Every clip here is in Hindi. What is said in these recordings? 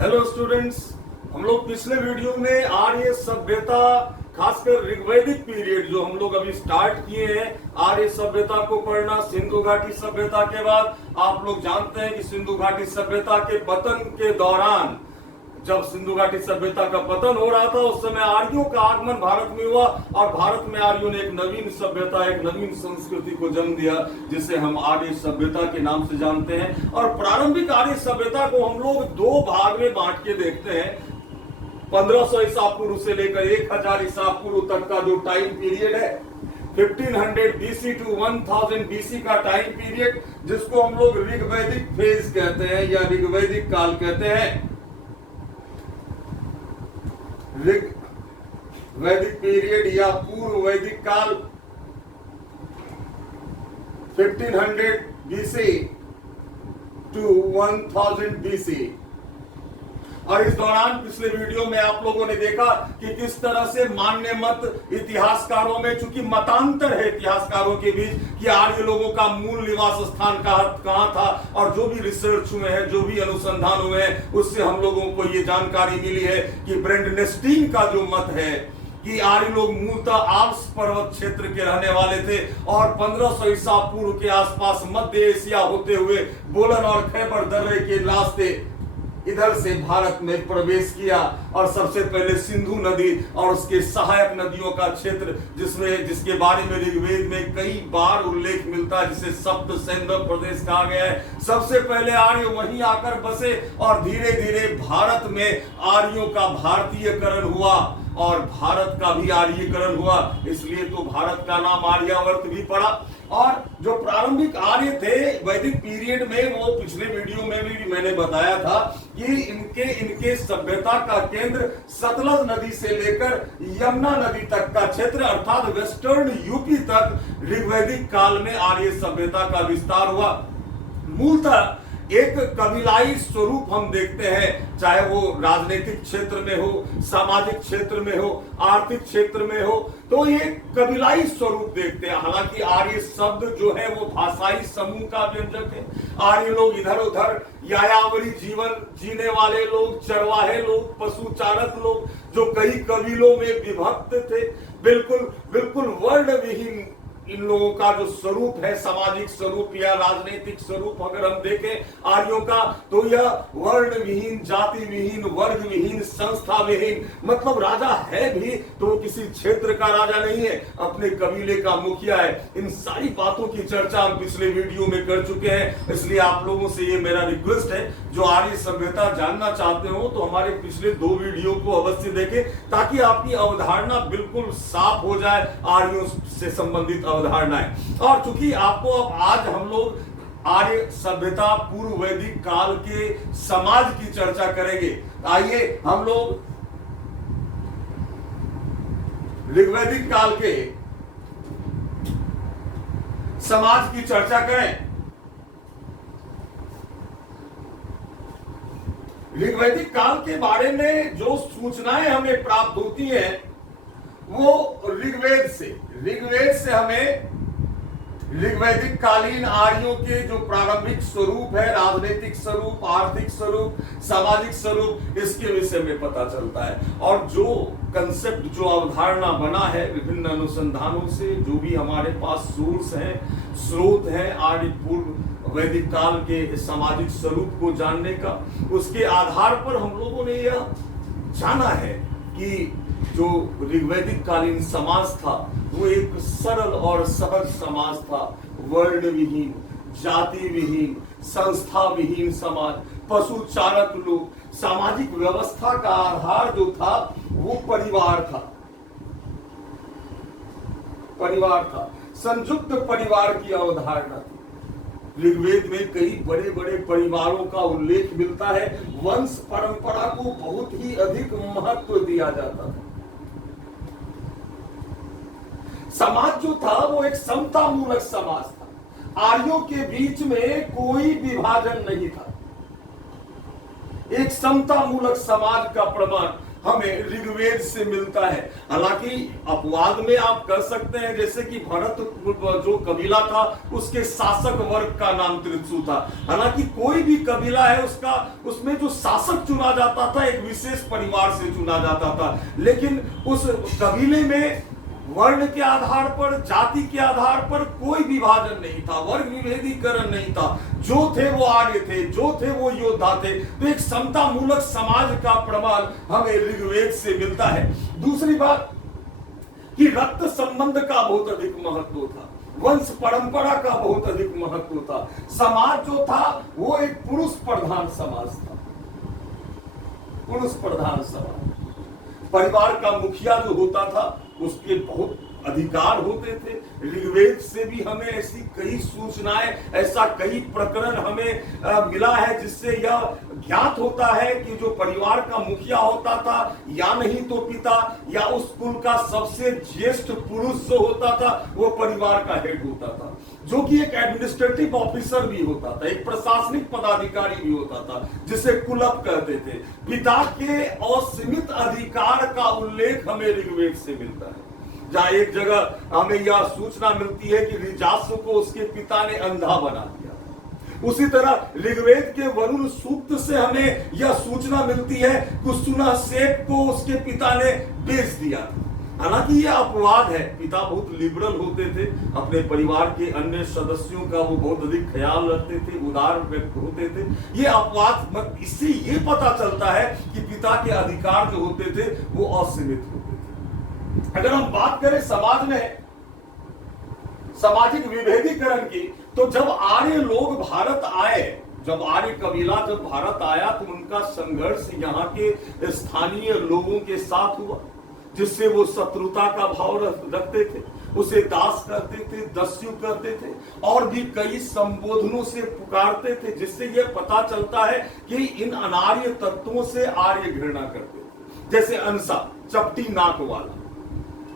हेलो स्टूडेंट्स, हम लोग पिछले वीडियो में आर्य सभ्यता खासकर ऋग्वैदिक पीरियड जो हम लोग अभी स्टार्ट किए हैं आर्य सभ्यता को पढ़ना। सिंधु घाटी सभ्यता के बाद आप लोग जानते हैं कि सिंधु घाटी सभ्यता के पतन के दौरान, जब सिंधु घाटी सभ्यता का पतन हो रहा था उस समय आर्यों का आगमन भारत में हुआ और भारत में आर्यों ने एक नवीन सभ्यता, एक नवीन संस्कृति को जन्म दिया जिसे हम आर्य सभ्यता के नाम से जानते हैं। और प्रारंभिक आर्य सभ्यता को हम लोग दो भाग में बांट के देखते हैं। 1500 ईसा पूर्व से लेकर 1000 ईसा पूर्व तक का जो टाइम पीरियड है, 1500 BC टू 1000 BC का टाइम पीरियड, जिसको हम लोग ऋग्वैदिक फेज कहते हैं या ऋग्वैदिक काल कहते हैं। वैदिक पीरियड या पूर्व वैदिक काल 1500 BC टू 1000 BC। और इस दौरान पिछले वीडियो में आप लोगों ने देखा कि किस तरह से मान्य मत इतिहासकारों में, चूंकि मतांतर है इतिहासकारों के बीच कि आर्य लोगों का मूल निवास स्थान कहां था, और जो भी रिसर्च हुए हैं, जो भी अनुसंधान हुए हैं, उससे हम लोगों को ये जानकारी मिली है कि ब्रेंडनेस्टीन का जो मत है कि आर्य लोग मूलतः आल्प्स पर्वत क्षेत्र के रहने वाले थे और 1500 ईसा पूर्व के आसपास मध्य एशिया होते हुए बोलन और खैबर दर्रे के रास्ते इधर से भारत में प्रवेश किया और सबसे पहले सिंधु नदी और उसके सहायक नदियों का क्षेत्र, जिसके बारे में ऋग्वेद में कई बार उल्लेख मिलता है, जिसे सप्त सैंधव प्रदेश कहा गया है। सबसे पहले आर्य वहीं आकर बसे और धीरे धीरे भारत में आर्यों का भारतीयकरण हुआ और भारत का भी आर्यीकरण हुआ, इसलिए तो भारत का नाम आर्यावर्त भी पड़ा। और जो प्रारंभिक आर्य थे वैदिक पीरियड में, वो पिछले वीडियो में भी मैंने बताया था कि इनके सभ्यता का केंद्र सतलज नदी से लेकर यमुना नदी तक का क्षेत्र अर्थात वेस्टर्न यूपी तक ऋग्वैदिक काल में आर्य सभ्यता का विस्तार हुआ। मूलतः एक कबीलाई स्वरूप हम देखते हैं, चाहे वो राजनीतिक क्षेत्र में हो, सामाजिक क्षेत्र में हो, आर्थिक क्षेत्र में हो, तो ये कबीलाई स्वरूप देखते हैं। हालांकि आर्य शब्द जो है वो भाषाई समूह का व्यंजक है। आर्य लोग इधर उधर यायावरी जीवन जीने वाले लोग, चरवाहे लोग, पशुचारक लोग, जो कई कबीलों में विभक्त थे, बिल्कुल वर्ण विहीन इन लोगों का जो स्वरूप है, सामाजिक स्वरूप या राजनीतिक स्वरूप अगर हम देखें आर्यों का, तो यह वर्ण विहीन, जाति विहीन, वर्ग विहीन, संस्था विहीन, मतलब राजा है भी तो वो किसी क्षेत्र का राजा नहीं है, अपने कबीले का मुखिया है। इन सारी बातों की चर्चा हम पिछले वीडियो में कर चुके हैं, इसलिए आप लोगों से ये मेरा रिक्वेस्ट है, जो आर्य सभ्यता जानना चाहते हो तो हमारे पिछले 2 वीडियो को अवश्य देखें, ताकि आपकी अवधारणा बिल्कुल साफ हो जाए आर्यों से संबंधित अवधारणाएं। और चूंकि आपको अब आज हम लोग आर्य सभ्यता पूर्व वैदिक काल के समाज की चर्चा करेंगे, आइए हम लोग ऋग्वैदिक काल के समाज की चर्चा करें। ऋग्वैदिक काल के बारे में जो सूचनाएं हमें प्राप्त होती हैं वो ऋग्वेद से हमें ऋग्वैदिक कालीन आर्यों के जो प्रारंभिक स्वरूप है, राजनीतिक स्वरूप, आर्थिक स्वरूप, सामाजिक स्वरूप, इसके विषय में पता चलता है। और जो कंसेप्ट, जो अवधारणा बना है विभिन्न अनुसंधानों से, जो भी हमारे पास सोर्स हैं, स्रोत हैं आर्य पूर्व वैदिक काल के सामाजिक स्वरूप को जानने का, उसके आधार पर हम लोगों ने यह जाना है कि जो ऋग्वैदिक कालीन समाज था वो एक सरल और सहज समाज था, वर्ण विहीन, जाति विहीन, संस्था विहीन समाज, पशुचारक लोग। सामाजिक व्यवस्था का आधार जो था वो परिवार था, संयुक्त परिवार की अवधारणा थी। ऋग्वेद में कई बड़े बड़े परिवारों का उल्लेख मिलता है। वंश परंपरा को बहुत ही अधिक महत्व दिया जाता था। समाज जो था वो एक समता मूलक समाज था। आर्यों के बीच में कोई विभाजन नहीं था। एक समता मूलक समाज का प्रमाण हमें ऋग्वेद से मिलता है। हालांकि अपवाद में आप कह सकते हैं जैसे कि भरत जो कबीला था उसके शासक वर्ग का नाम त्रित्सु था। हालांकि कोई भी कबीला है उसका उसमें जो शासक चुना जाता था एक विशेष परिवार से चुना जाता था, लेकिन उस कबीले में वर्ण के आधार पर, जाति के आधार पर कोई विभाजन नहीं था, वर्ग विभेदीकरण नहीं था। जो थे वो आर्य थे, जो थे वो योद्धा थे। तो एक समता मूलक समाज का प्रमाण हमें ऋग्वेद से मिलता है। दूसरी बात कि रक्त संबंध का बहुत अधिक महत्व था, वंश परंपरा का बहुत अधिक महत्व था। समाज जो था वो एक पुरुष प्रधान समाज था, पुरुष प्रधान समाज। परिवार का मुखिया जो होता था उसके बहुत अधिकार होते थे। ऋग्वेद से भी हमें ऐसी कई सूचनाएं, ऐसा कई प्रकरण हमें मिला है जिससे यह ज्ञात होता है कि जो परिवार का मुखिया होता था या नहीं तो पिता या उस कुल का सबसे ज्येष्ठ पुरुष जो होता था वो परिवार का हेड होता था, जो कि एक एडमिनिस्ट्रेटिव ऑफिसर भी होता था, एक प्रशासनिक पदाधिकारी भी होता था, जिसे कुलप कहते थे। पिता के असीमित अधिकार का उल्लेख हमें ऋग्वेद से मिलता है, जहां एक जगह हमें यह सूचना मिलती है कि रिजासु को उसके पिता ने अंधा बना दिया। उसी तरह ऋग्वेद के वरुण सूक्त से हमें यह सूचना मिलती है कि सुनासेप को उसके पिता ने बेच दिया। हालांकि यह अपवाद है, पिता बहुत लिबरल होते थे, अपने परिवार के अन्य सदस्यों का वो बहुत अधिक ख्याल रखते थे, उदार व्यक्ति होते थे। ये अपवाद, इससे ये पता चलता है कि पिता के अधिकार जो होते थे वो असीमित होते थे। अगर हम बात करें समाज में सामाजिक विभेदीकरण की, तो जब आर्य लोग भारत आए, जब आर्य कबीला जब भारत आया तो उनका संघर्ष यहाँ के स्थानीय लोगों के साथ हुआ, जिससे वो शत्रुता का भाव रखते थे, उसे दास करते थे, दस्यु करते थे और भी कई संबोधनों से पुकारते थे, जिससे यह पता चलता है कि इन अनार्य तत्वों से आर्य घृणा करते थे। जैसे अंसा, चपटी नाक वाला,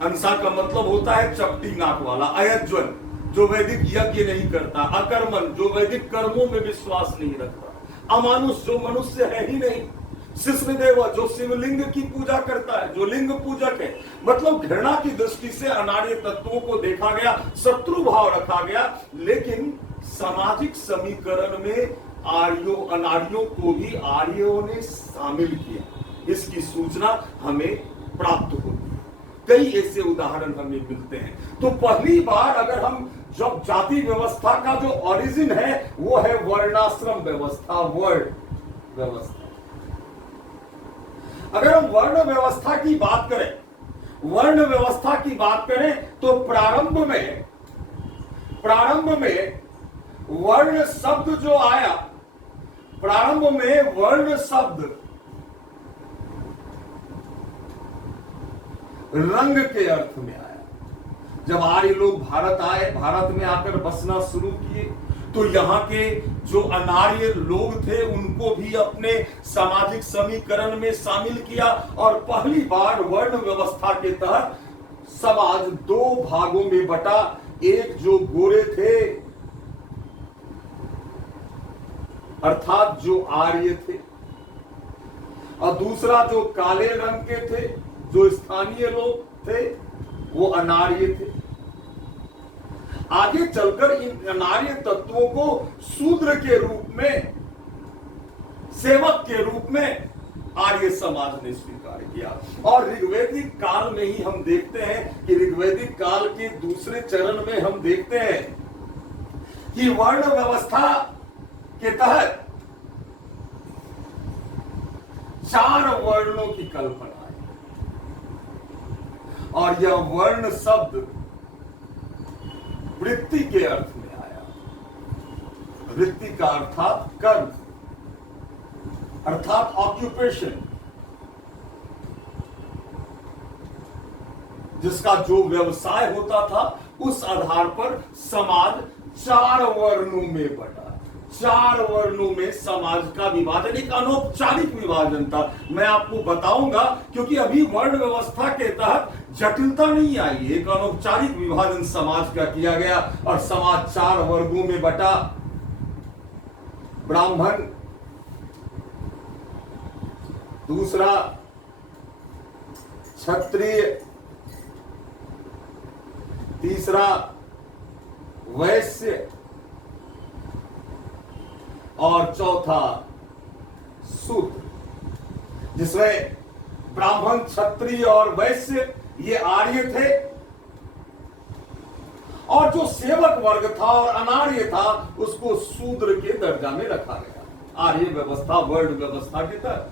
अंसा का मतलब होता है चपटी नाक वाला। अयज्वन, जो वैदिक यज्ञ नहीं करता। अकर्मण, जो वैदिक कर्मों में विश्वास नहीं रखता। अमानुष, जो मनुष्य है ही नहीं। शिष्णदेव, जो शिवलिंग की पूजा करता है, जो लिंग पूजक है। मतलब घृणा की दृष्टि से अनार्य तत्वों को देखा गया, शत्रु भाव रखा गया। लेकिन सामाजिक समीकरण में आर्यों अनार्यों को भी आर्यों ने शामिल किया, इसकी सूचना हमें प्राप्त होती है। कई ऐसे उदाहरण हमें मिलते हैं। तो पहली बार अगर हम जब जाति व्यवस्था का जो ओरिजिन है वो है वर्णाश्रम व्यवस्था, वर्ण व्यवस्था। अगर हम वर्ण व्यवस्था की बात करें, वर्ण व्यवस्था की बात करें तो प्रारंभ में वर्ण शब्द जो आया, प्रारंभ में वर्ण शब्द रंग के अर्थ में आया। जब आर्य लोग भारत आए, भारत में आकर बसना शुरू किए, तो यहाँ के जो अनार्य लोग थे उनको भी अपने सामाजिक समीकरण में शामिल किया और पहली बार वर्ण व्यवस्था के तहत समाज दो भागों में बटा। एक जो गोरे थे अर्थात जो आर्य थे, और दूसरा जो काले रंग के थे, जो स्थानीय लोग थे, वो अनार्य थे। आगे चलकर इन अनार्य तत्वों को शूद्र के रूप में, सेवक के रूप में आर्य समाज ने स्वीकार किया। और ऋग्वैदिक काल में ही हम देखते हैं कि ऋग्वैदिक काल के दूसरे चरण में हम देखते हैं कि वर्ण व्यवस्था के तहत 4 वर्णों की कल्पना है। और यह वर्ण शब्द वृत्ति के अर्थ में आया। वृत्ति का अर्थात कर्म, अर्थात ऑक्यूपेशन, जिसका जो व्यवसाय होता था उस आधार पर समाज 4 वर्णों में बटा। 4 वर्णों में समाज का विभाजन एक अनौपचारिक विभाजन था। मैं आपको बताऊंगा, क्योंकि अभी वर्ण व्यवस्था के तहत जटिलता नहीं आई। एक अनौपचारिक विभाजन समाज का किया गया और समाज 4 वर्गों में बटा। ब्राह्मण, दूसरा क्षत्रिय, तीसरा वैश्य और चौथा शूद्र, जिसमें ब्राह्मण, क्षत्रिय और वैश्य ये आर्य थे, और जो सेवक वर्ग था और अनार्य था उसको शूद्र के दर्जा में रखा गया, आर्य व्यवस्था, वर्ण व्यवस्था के तहत।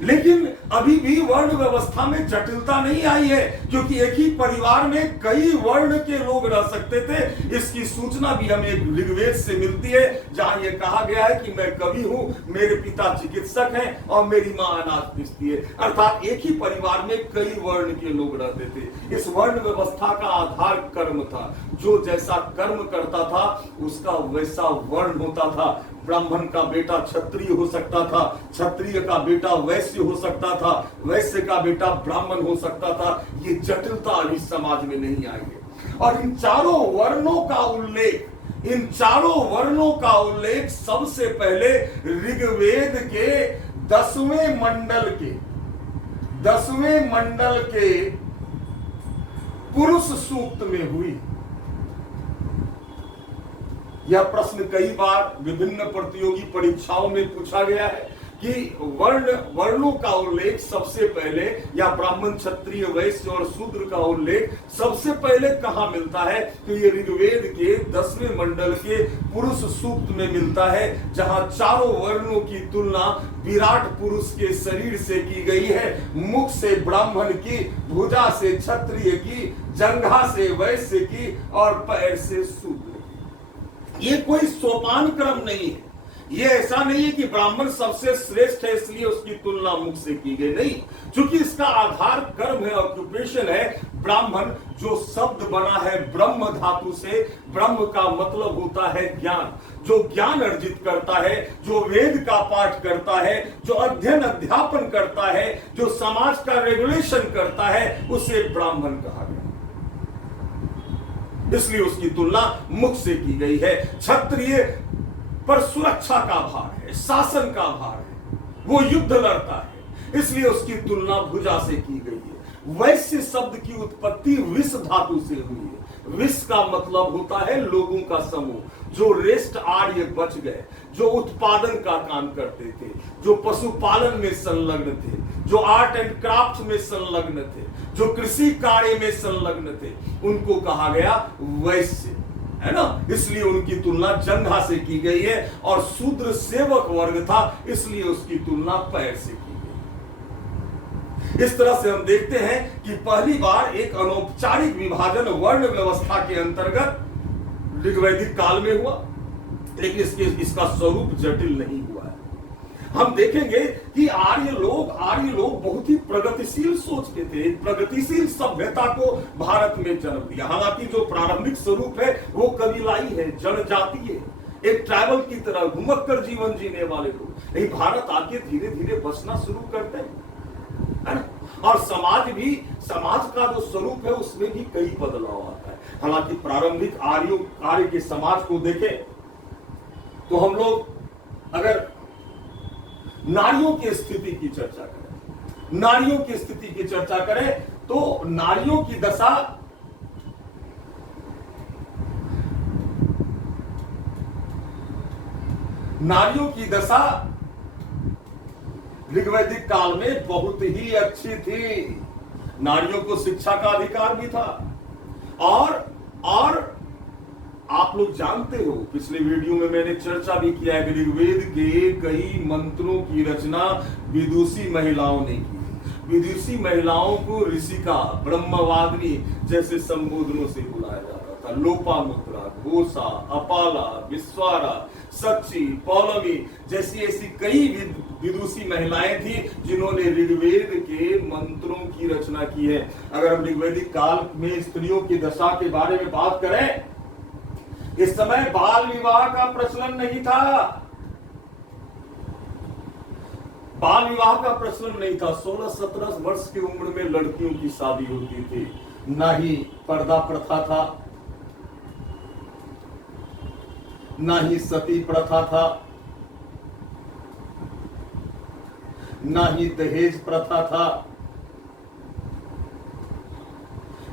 लेकिन अभी भी वर्ण व्यवस्था में जटिलता नहीं आई है, क्योंकि एक ही परिवार में कई वर्ण के लोग रह सकते थे। इसकी सूचना भी हमें ऋग्वेद से मिलती है, जहां यह कहा गया है कि मैं कवि हूं, मेरे पिता चिकित्सक हैं और मेरी मां अनाज पीसती है। अर्थात एक ही परिवार में कई वर्ण के लोग रहते थे। इस वर्ण व्यवस्था का आधार कर्म था, जो जैसा कर्म करता था उसका वैसा वर्ण होता था। ब्राह्मण का बेटा क्षत्रिय हो सकता था, क्षत्रिय का बेटा वैश्य हो सकता था, वैश्य का बेटा ब्राह्मण हो सकता था। ये जटिलता अभी समाज में नहीं आई है। और इन चारों वर्णों का उल्लेख सबसे पहले ऋग्वेद के 10वें मंडल के पुरुष सूक्त में हुई। यह प्रश्न कई बार विभिन्न प्रतियोगी परीक्षाओं में पूछा गया है कि वर्णों का उल्लेख सबसे पहले, या ब्राह्मण, क्षत्रिय, वैश्य और शूद्र का उल्लेख सबसे पहले कहां मिलता है? तो ये ऋग्वेद के 10वें मंडल के पुरुष सूक्त में मिलता है, जहां चारों वर्णों की तुलना विराट पुरुष के शरीर से की गई है। मुख से ब्राह्मण की, भुजा से क्षत्रिय की, जंघा से वैश्य की और पैर से शूद्र। ये कोई सोपान क्रम नहीं है। ये ऐसा नहीं है कि ब्राह्मण सबसे श्रेष्ठ है इसलिए उसकी तुलना मुख से की गई, नहीं। क्योंकि इसका आधार कर्म है, ऑक्यूपेशन है। ब्राह्मण जो शब्द बना है ब्रह्म धातु से, ब्रह्म का मतलब होता है ज्ञान। जो ज्ञान अर्जित करता है, जो वेद का पाठ करता है, जो अध्ययन अध्यापन करता है, जो समाज का रेगुलेशन करता है, उसे ब्राह्मण कहा गया। इसलिए उसकी तुलना मुख से की गई है। क्षत्रिय पर सुरक्षा का भार है, शासन का भार है, वो युद्ध लड़ता है, इसलिए उसकी तुलना भुजा से की गई है। वैश्य शब्द की उत्पत्ति विष धातु से हुई है। विष का मतलब होता है लोगों का समूह, जो रेस्ट आर्य बच गए, जो उत्पादन का काम करते थे, जो पशुपालन में संलग्न थे, जो आर्ट एंड क्राफ्ट में संलग्न थे, जो कृषि कार्य में संलग्न थे, उनको कहा गया वैश्य, है ना। इसलिए उनकी तुलना जंघा से की गई है। और शूद्र सेवक वर्ग था, इसलिए उसकी तुलना पैर से की गई। इस तरह से हम देखते हैं कि पहली बार एक अनौपचारिक विभाजन वर्ण व्यवस्था के अंतर्गत ऋग्वैदिक काल में हुआ, लेकिन इसका स्वरूप जटिल नहीं हुआ है। हम देखेंगे कि आर्य लोग बहुत ही प्रगतिशील सोच के थे, प्रगतिशील सभ्यता को भारत में जन्म दिया। हालांकि जो प्रारंभिक स्वरूप है वो कबीलाई है, जनजातीय है, एक ट्राइबल की तरह घुमक्कर जीवन जीने वाले लोग। लेकिन भारत आके धीरे धीरे बसना शुरू करते हैं, है ना। और समाज का जो स्वरूप है उसमें भी कई बदलाव आता है। हालांकि प्रारंभिक आर्य के समाज को देखें तो हम लोग अगर नारियों की स्थिति की चर्चा करें, तो नारियों की दशा ऋग्वैदिक काल में बहुत ही अच्छी थी। नारियों को शिक्षा का अधिकार भी था। और आप लोग जानते हो, पिछले वीडियो में मैंने चर्चा भी किया है कि ऋग्वेद के कई मंत्रों की रचना विदुषी महिलाओं ने की। विदुषी महिलाओं को ऋषिका, ब्रह्मवादिनी जैसे संबोधनों से बुलाया जाता था। लोपामुद्रा, घोषा, अपाला, विश्वारा, सच्ची, पौलमी जैसी ऐसी कई विदुषी महिलाएं थी जिन्होंने ऋग्वेद के मंत्रों की रचना की है। अगर हम ऋग्वैदिक काल में स्त्रियों की दशा के बारे में बात करें, इस समय बाल विवाह का प्रचलन नहीं था। बाल विवाह का प्रचलन नहीं था। 16-17 वर्ष की उम्र में लड़कियों की शादी होती थी। ना ही पर्दा प्रथा था, ना ही सती प्रथा था, ना ही दहेज प्रथा था,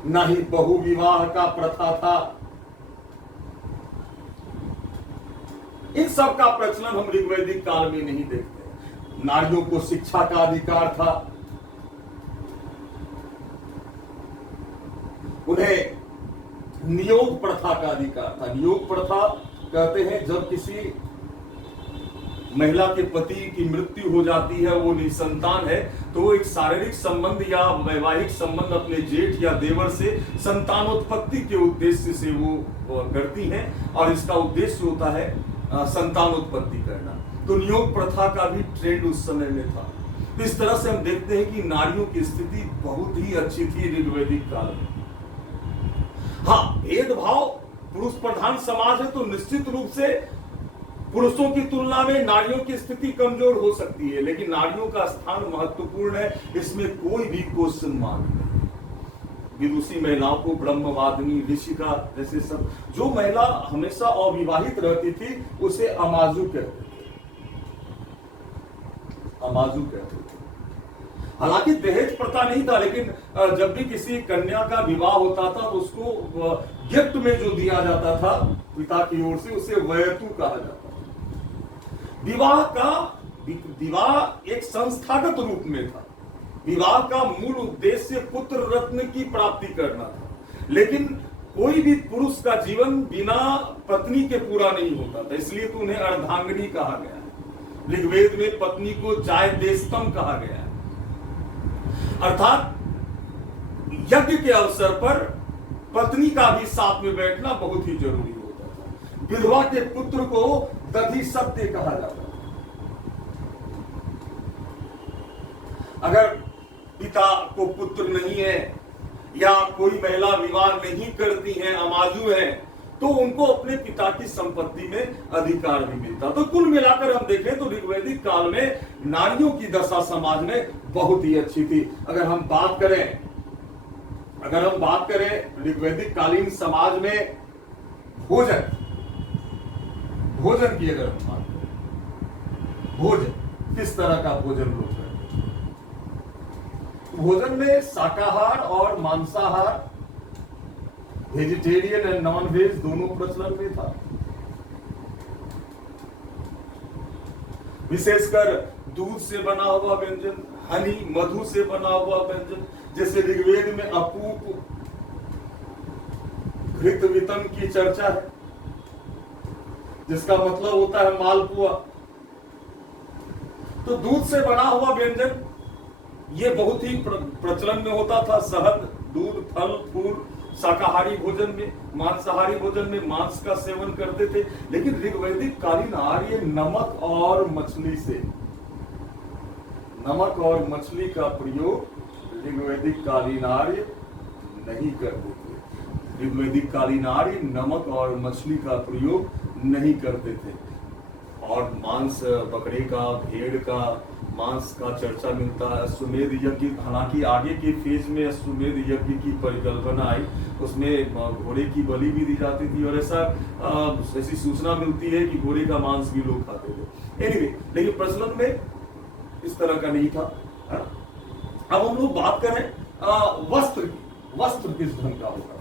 ना ही बहुविवाह का प्रथा था। इन सब का प्रचलन हम ऋग्वैदिक काल में नहीं देखते। नारियों को शिक्षा का अधिकार था, उन्हें नियोग प्रथा का अधिकार था। नियोग प्रथा कहते हैं जब किसी महिला के पति की मृत्यु हो जाती है, वो निसंतान है, तो वो एक शारीरिक संबंध या वैवाहिक संबंध अपने जेठ या देवर से संतानोत्पत्ति के उद्देश्य से वो करती हैं, और इसका उद्देश्य होता है संतानोत्पत्ति करना। तो नियोग प्रथा का भी ट्रेंड उस समय में था। तो इस तरह से हम देखते हैं कि नारियों की स्थिति बहुत ही अच्छी थी ऋग्वैदिक काल में। हाँ, भेदभाव, पुरुष प्रधान समाज है तो निश्चित रूप से पुरुषों की तुलना में नारियों की स्थिति कमजोर हो सकती है, लेकिन नारियों का स्थान महत्वपूर्ण है, इसमें कोई भी क्वेश्चन मार्क नहीं। विदुषी महिलाओं को ब्रह्मवादिनी, ऋषिका जैसे सब, जो महिला हमेशा अविवाहित रहती थी उसे अमाजु कहते थे, अमाजु कहते थे। हालांकि दहेज प्रथा नहीं था, लेकिन जब भी किसी कन्या का विवाह होता था तो उसको गिफ्ट में जो दिया जाता था पिता की ओर से, उसे वयतु कहा जाता था। विवाह एक संस्थागत रूप में था। विवाह का मूल उद्देश्य पुत्र रत्न की प्राप्ति करना था, लेकिन कोई भी पुरुष का जीवन बिना पत्नी के पूरा नहीं होता था, इसलिए तो उन्हें अर्धांगिनी कहा गया है। ऋग्वेद में पत्नी को जायदेस्तम कहा गया है, अर्थात यज्ञ के अवसर पर पत्नी का भी साथ में बैठना बहुत ही जरूरी होता था। विधवा के पुत्र को दधि सत्य कहा जाता था। अगर पिता को पुत्र नहीं है या कोई महिला विवाह नहीं करती है, अमाजु है, तो उनको अपने पिता की संपत्ति में अधिकार भी मिलता। तो कुल मिलाकर हम देखें तो ऋग्वैदिक काल में नारियों की दशा समाज में बहुत ही अच्छी थी। अगर हम बात करें ऋग्वैदिक कालीन समाज में भोजन की अगर हम बात करें, भोजन किस तरह का भोजन लोग करते, भोजन में शाकाहार और मांसाहार, वेजिटेरियन एंड नॉन वेज दोनों प्रचलन में था। विशेषकर दूध से बना हुआ व्यंजन, हनी, मधु से बना हुआ व्यंजन, जैसे ऋग्वेद में अपूप, घृतवितन की चर्चा है, जिसका मतलब होता है मालपुआ। तो दूध से बना हुआ व्यंजन ये बहुत ही प्रचलन में होता था। शहद, दूध, फल, फूल शाकाहारी भोजन में, मांसाहारी भोजन में मांस का सेवन करते थे। लेकिन ऋग्वैदिक कालीन आर्य नमक और मछली का प्रयोग ऋग्वैदिक कालीन आर्य नहीं करते थे। ऋग्वैदिक कालीन आर्य नमक और मछली का प्रयोग नहीं करते थे। और मांस, बकरे का, भेड़ का मांस का चर्चा मिलता है। अश्वमेध यज्ञ, हालांकि आगे के फेज में अश्वमेध यज्ञ की परिकल्पना आई, उसमें घोड़े की बलि भी दी जाती थी, और ऐसी सूचना मिलती है कि घोड़े का मांस भी लोग खाते थे। एनीवे, लेकिन प्रचलन में इस तरह का नहीं था। अब हम लोग बात करें वस्त्र की। वस्त्र किस ढंग का होता है?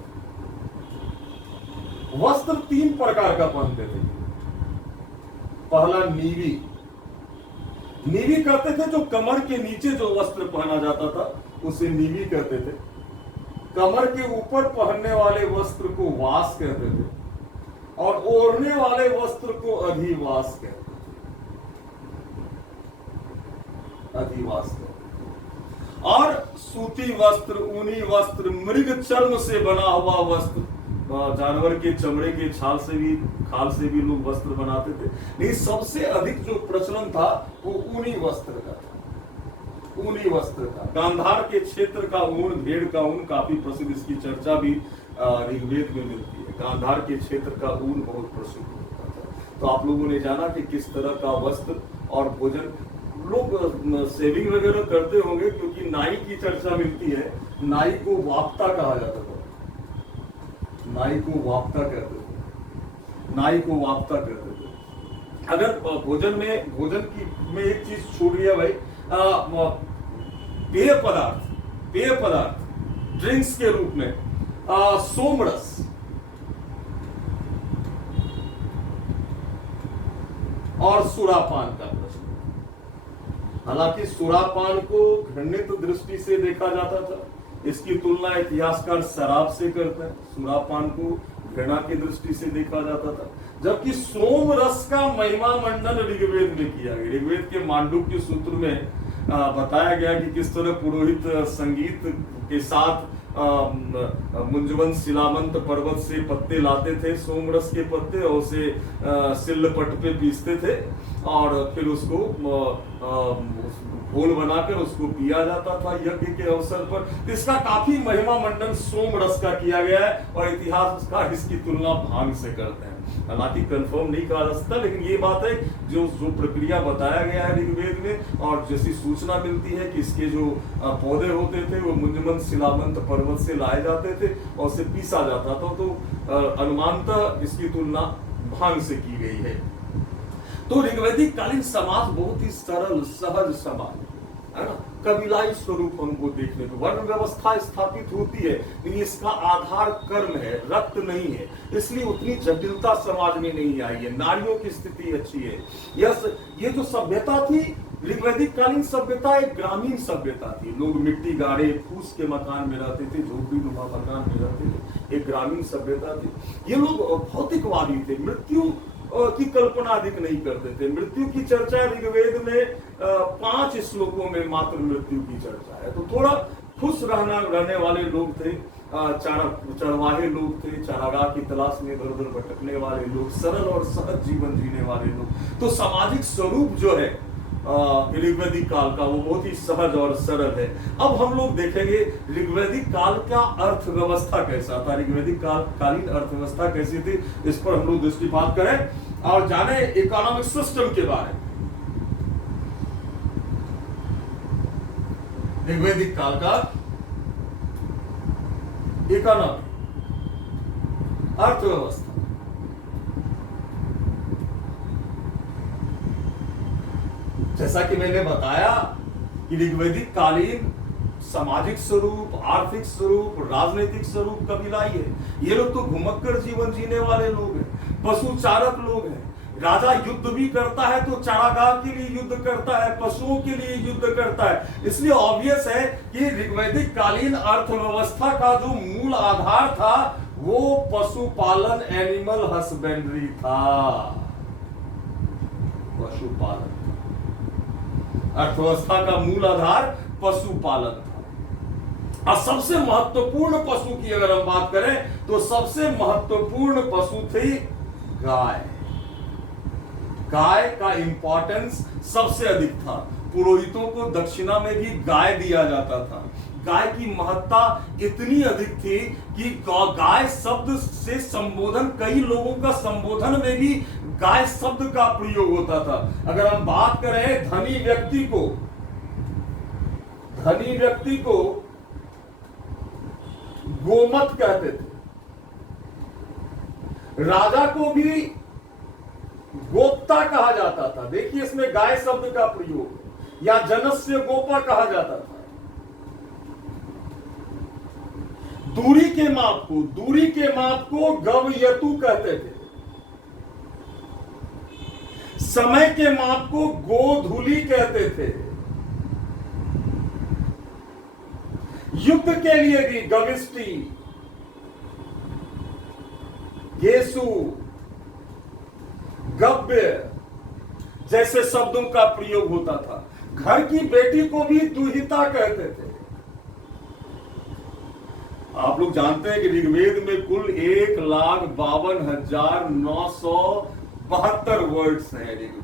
वस्त्र 3 प्रकार का पहनते थे। पहला नीवी कहते थे, जो कमर के नीचे जो वस्त्र पहना जाता था उसे नीवी कहते थे। कमर के ऊपर पहनने वाले वस्त्र को वास कहते थे, और ओढ़ने वाले वस्त्र को अधिवास कहते थे। अधिवास कहते थे। और सूती वस्त्र, ऊनी वस्त्र, मृग चर्म से बना हुआ वस्त्र, जानवर के चमड़े के खाल से भी लोग वस्त्र बनाते थे। लेकिन सबसे अधिक जो प्रचलन था वो ऊनी वस्त्र का था। ऊनी वस्त्र का, गांधार के क्षेत्र का ऊन, भेड़ का ऊन काफी प्रसिद्ध, इसकी चर्चा भी ऋग्वेद में मिलती है। गांधार के क्षेत्र का ऊन बहुत प्रसिद्ध होता था। तो आप लोगों ने जाना कि किस तरह का वस्त्र और भोजन लोग सेविंग वगैरह करते होंगे, क्योंकि नाई की चर्चा मिलती है। नाई को वाप्ता कहा जाता था। नाई को वाप्ता कहते थे। अगर भोजन में एक चीज छूट गया भाई, पेय पदार्थ ड्रिंक्स के रूप में सोमरस और सुरापान का प्रश्न। हालांकि सुरापान को घृणित दृष्टि से देखा जाता था, इसकी तुलना इतिहासकार शराब से करते हैं। सुरापान को घृणा की दृष्टि से देखा जाता था, जबकि सोम रस का महिमा मंडन ऋग्वेद में किया गया। ऋग्वेद के मांडुक्य सूत्र में बताया गया कि किस तरह पुरोहित संगीत के साथ मुंजवंत शिलामंत पर्वत से पत्ते लाते थे, सोमरस के पत्ते, और उसे सिल्लपट पे पीसते थे और फिर उसको घोल बनाकर उसको पिया जाता था यज्ञ के अवसर पर। इसका काफी महिमा मंडन सोमरस का किया गया है और इतिहासकार इसकी तुलना भांग से करते हैं। हालांकि कंफर्म नहीं कहा जा सकता, लेकिन ये बात है जो प्रक्रिया बताया गया है ऋग्वेद में, और जैसी सूचना मिलती है कि इसके जो पौधे होते थे वो मुंजमंत शिलामंत पर्वत से लाए जाते थे और उसे पीसा जाता था, तो अनुमानतः इसकी तुलना भांग से की गई है। तो ऋग्वैदिक कालीन समाज बहुत ही सरल सहज समाज है ना, कबीलाई स्वरूप हमको देखने को, वर्ण व्यवस्था स्थापित होती है, लेकिन इसका आधार कर्म है, रक्त नहीं है, इसलिए उतनी जटिलता समाज में नहीं आई है। नारियों की स्थिति अच्छी है। ये जो सभ्यता थी ऋग्वैदिक कालीन सभ्यता एक ग्रामीण सभ्यता थी। लोग मिट्टी गाड़े फूस के मकान में रहते थे, झोपड़ी नुमा मकान में रहते थे, एक ग्रामीण सभ्यता थी। ये लोग भौतिकवादी थे, मृत्यु की कल्पना अधिक नहीं करते थे। मृत्यु की चर्चा ऋग्वेद में 5 श्लोकों में मात्र मृत्यु की चर्चा है। तो थोड़ा खुश रहने वाले लोग थे, चरवाहे लोग थे, चारागाह की तलाश में इधर उधर भटकने वाले लोग, सरल और सहज जीवन जीने वाले लोग। तो सामाजिक स्वरूप जो है ऋग्वैदिक काल का वो बहुत ही सहज और सरल है। अब हम लोग देखेंगे ऋग्वैदिक काल का अर्थव्यवस्था कैसा था, ऋग्वैदिक कालीन अर्थव्यवस्था कैसी थी, इस पर हम लोग दृष्टिपात करें और जाने इकोनॉमिक सिस्टम के बारे में। ऋग्वैदिक काल का इकोनॉमिक अर्थव्यवस्था। जैसा कि मैंने बताया कि ऋग्वैदिक कालीन सामाजिक स्वरूप, आर्थिक स्वरूप, राजनीतिक स्वरूप कबीलाई है। ये लोग तो घुमक्कर जीवन जीने वाले लोग हैं, पशु चारक लोग हैं। राजा युद्ध भी करता है तो चारागाह के लिए युद्ध करता है, पशुओं के लिए युद्ध करता है। इसलिए ऑब्वियस है कि ऋग्वैदिक कालीन अर्थव्यवस्था का जो मूल आधार था वो पशुपालन, एनिमल हस्बेंड्री था। पशुपालन अर्थव्यवस्था का मूल आधार पशुपालन था। और सबसे महत्वपूर्ण पशु की अगर हम बात करें तो सबसे महत्वपूर्ण पशु थी गाय। गाय का इंपॉर्टेंस सबसे अधिक था। पुरोहितों को दक्षिणा में भी गाय दिया जाता था। गाय की महत्ता इतनी अधिक थी कि गाय शब्द से संबोधन, कई लोगों का संबोधन में भी गाय शब्द का प्रयोग होता था। अगर हम बात करें धनी व्यक्ति को गोमत कहते थे, राजा को भी गोप्ता कहा जाता था। देखिए इसमें गाय शब्द का प्रयोग, या जनस्य गोपा कहा जाता था। दूरी के माप को गवयतु कहते थे। समय के माप को गोधूली कहते थे। युद्ध के लिए भी गविष्टि, गेसु, गव्य जैसे शब्दों का प्रयोग होता था। घर की बेटी को भी दुहिता कहते थे। आप लोग जानते हैं कि ऋग्वेद में कुल 1,52,972 वर्ड्स हैं। ऋग्वेद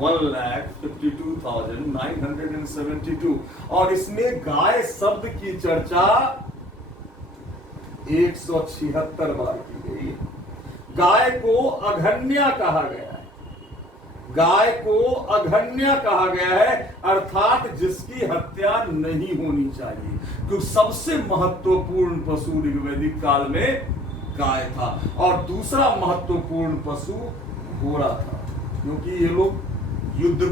1,52,972, और इसमें गाय शब्द की चर्चा 176 बार की गई। गाय को अघन्या कहा गया है। गाय को अघन्या कहा गया है, अर्थात जिसकी हत्या नहीं होनी चाहिए, क्योंकि सबसे महत्वपूर्ण पशु ऋग्वैदिक काल में गाय था। और दूसरा महत्वपूर्ण पशु घोड़ा था, क्योंकि ये लोग युद्ध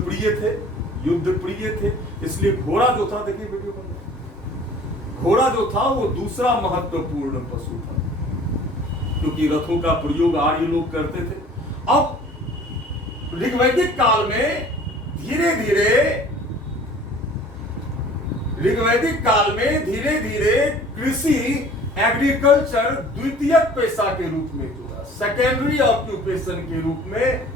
प्रिय थे, इसलिए घोड़ा जो था, देखिए वीडियो में घोड़ा जो था वो दूसरा महत्वपूर्ण पशु था, क्योंकि रथों का प्रयोग आर्य लोग करते थे। अब ऋग्वैदिक काल में धीरे धीरे कृषि एग्रीकल्चर द्वितीय पेशा के रूप में जुड़ा, सेकेंडरी ऑक्यूपेशन के रूप में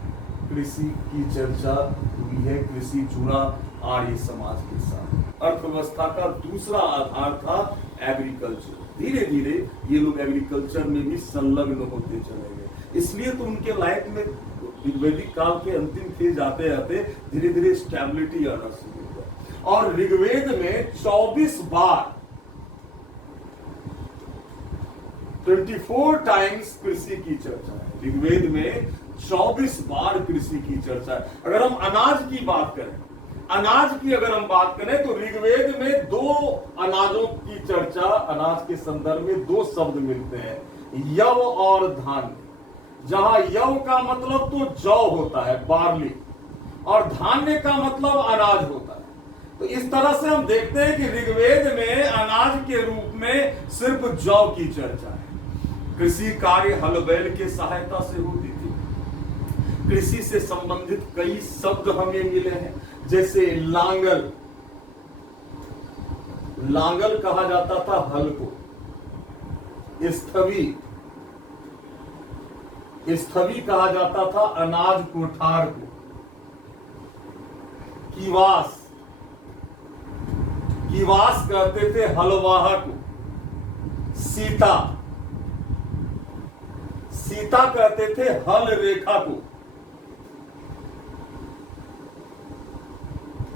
कृषि की चर्चा हुई है। कृषि जुड़ा आर्य समाज के साथ। अर्थव्यवस्था का दूसरा आधार था एग्रीकल्चर। धीरे धीरे ये लोग एग्रीकल्चर में भी संलग्न होते चले गए, इसलिए तो उनके लाइफ में ऋग्वैदिक काल के अंतिम फेज आते आते धीरे धीरे स्टेबिलिटी आना शुरू हुआ। और ऋग्वेद में 24 बार 24 टाइम्स कृषि की चर्चा है। ऋग्वेद में 24 बार कृषि की चर्चा है। अगर हम अनाज की बात करें तो ऋग्वेद में 2 अनाजों की चर्चा, अनाज के संदर्भ में 2 शब्द मिलते हैं, यव और धान्य। जहां यव का मतलब तो जौ होता है, बार्ली, और धान्य का मतलब अनाज होता है। तो इस तरह से हम देखते हैं कि ऋग्वेद में अनाज के रूप में सिर्फ जौ की चर्चा है। कृषि कार्य हल बैल के सहायता से होती थी। कृषि से संबंधित कई शब्द हमें मिले हैं, जैसे लांगल। लांगल कहा जाता था हल को। स्थवी कहा जाता था अनाज कोठार को। कीवास कहते थे हलवाहा को। सीता कहते थे हल रेखा को।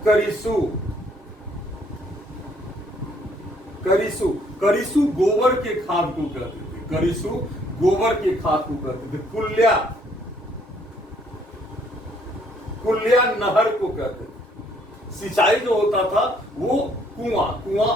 करिसु गोबर के खाद को कहते थे। करिसु गोबर के खाद को कहते थे। कुल्या नहर को कहते थे। सिंचाई जो होता था वो कुआं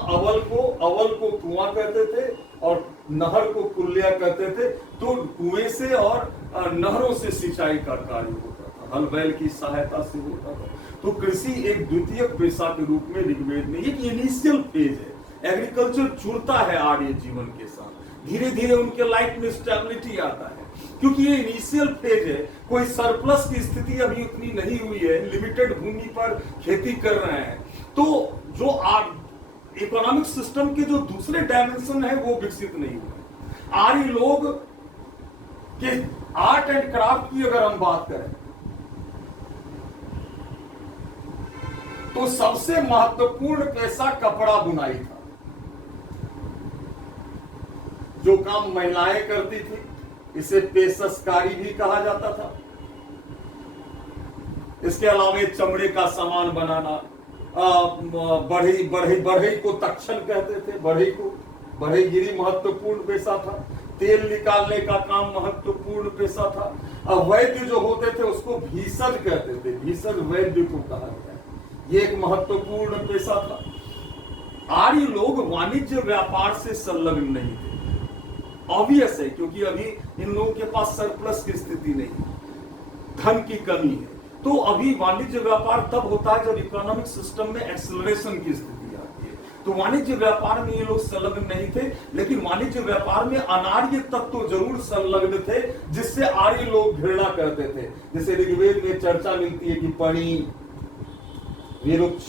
अवल को कुआं कहते थे और नहर को कुल्या कहते थे। तो कुएं से और नहरों से सिंचाई का कार्य होता था, हल बैल की सहायता से होता था। तो कृषि एक द्वितीय पेशा के रूप में ऋग्वेद में एक इनिशियल फेज है। एग्रीकल्चर जुड़ता है आर्य जीवन के साथ। धीरे धीरे उनके लाइफ में स्टेबिलिटी आता है, क्योंकि ये इनिशियल फेज है। कोई सरप्लस की स्थिति अभी उतनी नहीं हुई है, लिमिटेड भूमि पर खेती कर रहे हैं। तो जो इकोनॉमिक सिस्टम के जो दूसरे डायमेंशन है वो विकसित नहीं हुए। आर्य लोग के आर्ट एंड क्राफ्ट की अगर हम बात करें तो सबसे महत्वपूर्ण पेशा कपड़ा बुनाई था। जो काम महिलाएं करती थी इसे पेशकारी भी कहा जाता था। इसके अलावा चमड़े का सामान बनाना, बढ़ई को तक्षण कहते थे। बढ़ईगिरी महत्वपूर्ण पेशा था। तेल निकालने का काम महत्वपूर्ण पेशा था। वैद्य जो होते थे उसको भीषज कहते थे। भीषज वैद्य को कहा गया। ये एक महत्वपूर्ण पेशा था। आर्य लोग वाणिज्य व्यापार से संलग्न नहीं थे। ऑब्वियस है, क्योंकि अभी इन लोगों के पास सरप्लस की स्थिति नहीं, धन की कमी है। तो अभी वाणिज्य व्यापार तब होता है जब इकोनॉमिक सिस्टम में एक्सेलरेशन की स्थिति आती है। तो वाणिज्य व्यापार में ये लोग संलग्न नहीं थे, लेकिन वाणिज्य व्यापार में अनार्य तत्व जरूर संलग्न थे, जिससे आर्य लोग घृणा करते थे। जैसे ऋग्वेद में चर्चा मिलती है कि पणी, विरुक्ष,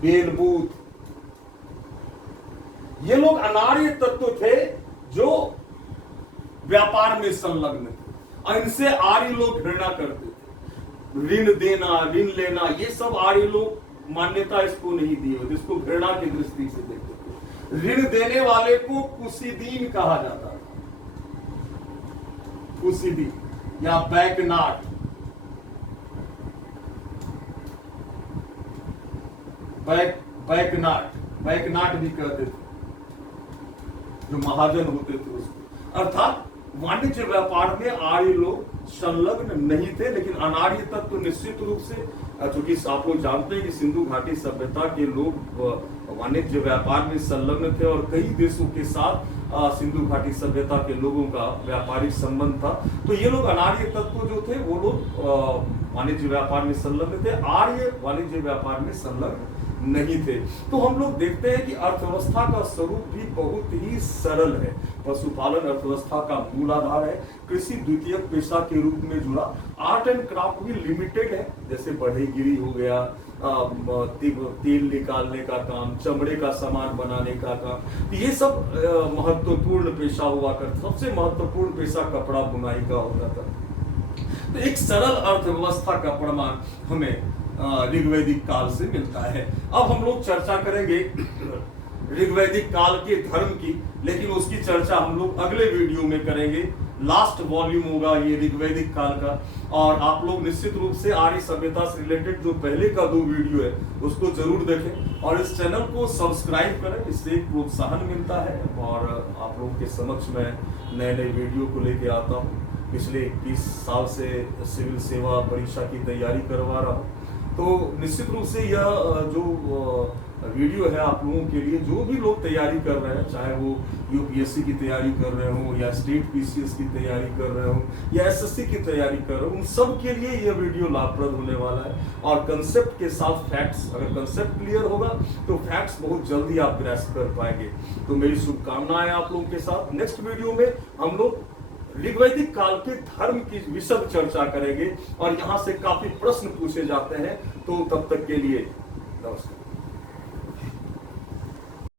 बेलबूत, ये लोग अनार्य तत्व थे जो व्यापार में संलग्न थे, और इनसे आर्य लोग घृणा करते थे। ऋण देना, ऋण लेना, ये सब आर्य लोग मान्यता इसको नहीं दी होती, इसको घृणा की दृष्टि से देखते थे। ऋण देने वाले को कुसीदीन कहा जाता था। कुसीदी या बैकनाट। बैकनाट भी कहते थे, जो महाजन होते थे उसको। अर्थात वाणिज्य व्यापार में आर्य लोग संलग्न नहीं थे, लेकिन अनार्य तत्व तो निश्चित रूप से, चूंकि आप लोग जानते हैं कि सिंधु घाटी सभ्यता के लोग वाणिज्य व्यापार में संलग्न थे और कई देशों के साथ सिंधु घाटी सभ्यता के लोगों का व्यापारिक संबंध था। तो ये लोग अनार्य तत्व जो थे वो लोग वाणिज्य व्यापार में संलग्न थे। आर्य वाणिज्य व्यापार में संलग्न नहीं थे। तो हम लोग देखते हैं कि अर्थव्यवस्था का स्वरूप भी बहुत ही सरल है। पशुपालन अर्थव्यवस्था का मूल आधार है। कृषि द्वितीय पेशा के रूप में जुड़ा। आर्ट एंड क्राफ्ट भी लिमिटेड है, जैसे बढ़ईगिरी हो गया, तेल निकालने का काम, चमड़े का सामान बनाने का काम, ये सब महत्वपूर्ण पेशा हुआ करता। सबसे महत्वपूर्ण पेशा कपड़ा बुनाई का होता था। तो एक सरल अर्थव्यवस्था का प्रमाण हमें ऋग्वैदिक काल से मिलता है। अब हम लोग चर्चा करेंगे ऋग्वैदिक काल के धर्म की, लेकिन उसकी चर्चा हम लोग अगले वीडियो में करेंगे। लास्ट वॉल्यूम होगा ये ऋग्वैदिक काल का, और आप लोग निश्चित रूप से आर्य सभ्यता से रिलेटेड जो पहले का 2 वीडियो है उसको जरूर देखें और इस चैनल को सब्सक्राइब करें, इससे एक प्रोत्साहन मिलता है। और आप लोगों के समक्ष में नए नए वीडियो को लेके आता हूँ। पिछले 21 साल से सिविल सेवा परीक्षा की तैयारी करवा रहा हूँ। तो निश्चित रूप से यह जो वीडियो है आप लोगों के लिए, जो भी लोग तैयारी कर रहे हैं, चाहे वो यूपीएससी की तैयारी कर रहे हो या स्टेट पीसीएस की तैयारी कर रहे हो या एसएससी की तैयारी कर रहे हो, उन सब के लिए यह वीडियो लाभप्रद होने वाला है। और कंसेप्ट के साथ फैक्ट्स, अगर कंसेप्ट क्लियर होगा तो फैक्ट्स बहुत जल्दी आप ग्रैस्प कर पाएंगे। तो मेरी शुभकामनाएं आप लोगों के साथ। नेक्स्ट वीडियो में हम लोग ऋग्वैदिक काल के धर्म की विशद चर्चा करेंगे और यहाँ से काफी प्रश्न पूछे जाते हैं। तो तब तक के लिए नमस्कार।